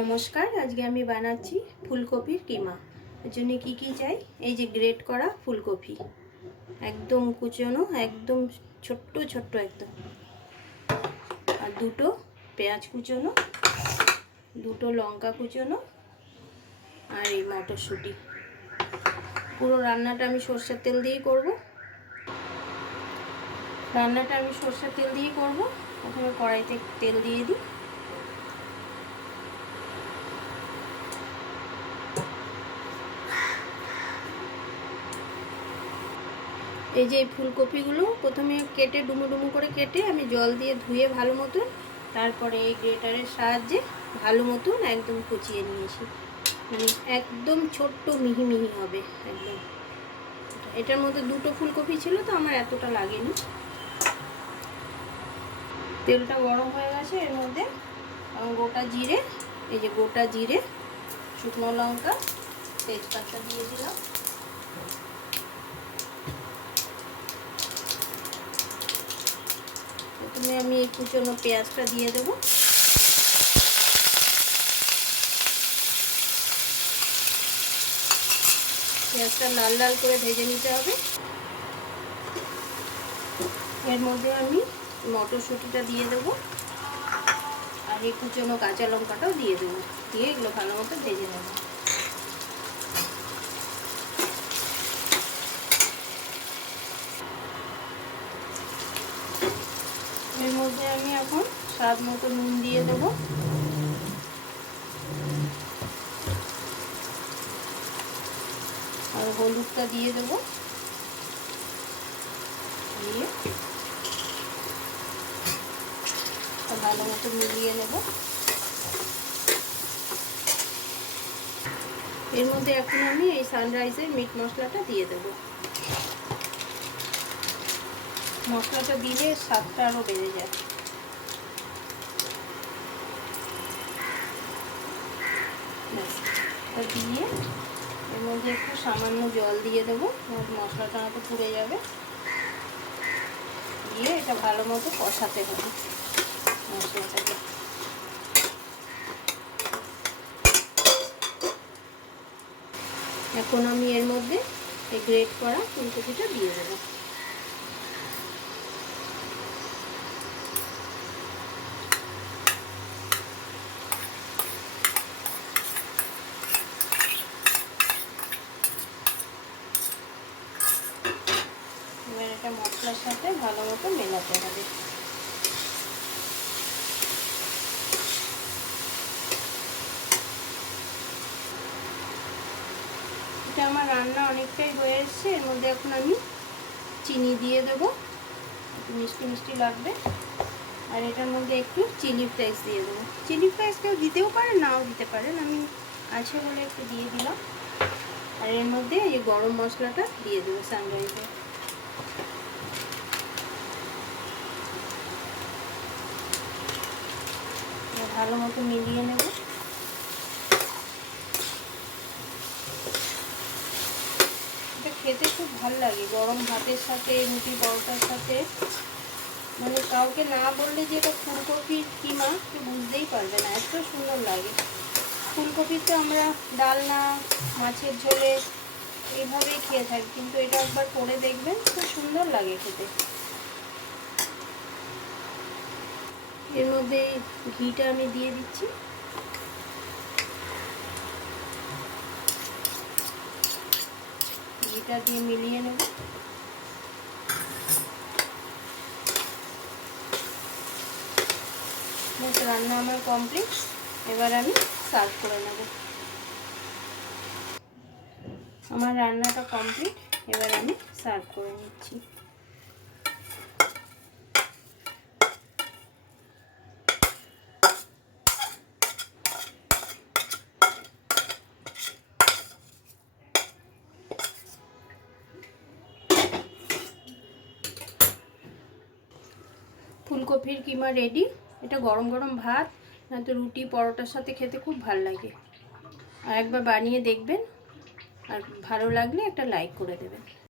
নমস্কার, আজকে আমি বানাচ্ছি ফুলকপির কিমা। এর জন্য কি কি চাই? এই যে গ্রেট করা ফুলকপি, একদম কুচনো, একদম ছোট্ট ছোট্ট একদম, আর দুটো পেঁয়াজ কুচনো, দুটো লঙ্কা কুচনো, আর এই মটরশুঁটি। পুরো রান্নাটা আমি সরষের তেল দিয়েই করব। প্রথমে কড়াইতে তেল দিয়ে দিই। এই যে ফুলকপিগুলো প্রথমে কেটে ডুমো ডুমো করে কেটে আমি জল দিয়ে ধুয়ে ভালো মতন, তারপরে এই গ্রেটারের সাহায্যে ভালো মতন একদম কুচিয়ে নিয়েছি। মানে একদম ছোট্ট মিহি মিহি হবে একদম। এটার মধ্যে দুটো ফুলকপি ছিল তো আমার এতটা লাগেনি। তেলটা গরম হয়ে গেছে, এর মধ্যে গোটা জিরে, এই যে গোটা জিরে, শুকনো লঙ্কা, তেজপাতা দিয়ে দিলাম। প্রথমে আমি এই কুচনো পেঁয়াজটা দিয়ে দেবো। পেঁয়াজটা লাল লাল করে ভেজে নিতে হবে। এর মধ্যে আমি মটরশুঁটিটা দিয়ে দেবো, আর এই কুচনো কাঁচা লঙ্কাটাও দিয়ে দেবো। দিয়ে এগুলো ভালো মতো ভেজে নেব। এর মধ্যে আমি এখন স্বাদ মতো নুন দিয়ে দেবো। আর হলুদটা দিয়ে দেবো। দিয়ে ভালো মতো মিলিয়ে নেব। এর মধ্যে এখন আমি এই সানরাইজের মিট মশলাটা দিয়ে দেবো। মশলাটা দিলে স্বাদটা আরও বেড়ে যায়। দিয়ে এর মধ্যে একটু সামান্য জল দিয়ে দেবো, মশলাটা না তো পুড়ে যাবে। দিয়ে এটা ভালো মতো কষাতে হবে মশলাটাকে। এখন আমি এর মধ্যে এই গ্রেট করা ফুলকপিটা দিয়ে দেবো। এবার এটা মশলার সাথে ভালো মতো মেলাতে হবে। এটা আমার রান্না অনেকটাই হয়ে এসছে। এর মধ্যে এখন আমি চিনি দিয়ে দেবো, একটু মিষ্টি মিষ্টি লাগবে। আর এটার মধ্যে একটু চিলি ফ্লেক্স দিয়ে দেবো। চিলি ফ্লেক্স কেউ দিতেও পারেন, নাও দিতে পারেন, আমি আছে বলে একটু দিয়ে দিলাম। আর এর মধ্যে এই গরম মশলাটা দিয়ে দেবো সানরাইজের। ভালো মতো মিলিয়ে নেব। এটা খেতে খুব ভালো লাগে গরম ভাতের সাথে, রুটি পরোটার সাথে। মানে কাউকে না বললে যে এটা ফুলকপির কিমা কেউ বুঝতেই পারবে না, এত সুন্দর লাগে। ফুলকপি তো আমরা ডালনা, মাছের ঝোলে এইভাবেই খেয়ে থাকি, কিন্তু এটা একবার করে দেখবেন, খুব সুন্দর লাগে খেতে। এর মধ্যে ঘিটা আমি দিয়ে দিচ্ছি। ঘিটা দিয়ে মিলিয়ে নেব। রান্না আমার কমপ্লিট। এবার আমি সার্ভ করে নেব। আমার রান্নাটা কমপ্লিট, এবার আমি সার্ভ করে নিচ্ছি। ফুলকপির কিমা রেডি। এটা গরম গরম ভাত, নয়তো রুটি পরোটার সাথে খেতে খুব ভালো লাগে। আর একবার বানিয়ে দেখবেন, আর ভালো লাগলে একটা লাইক করে দেবেন।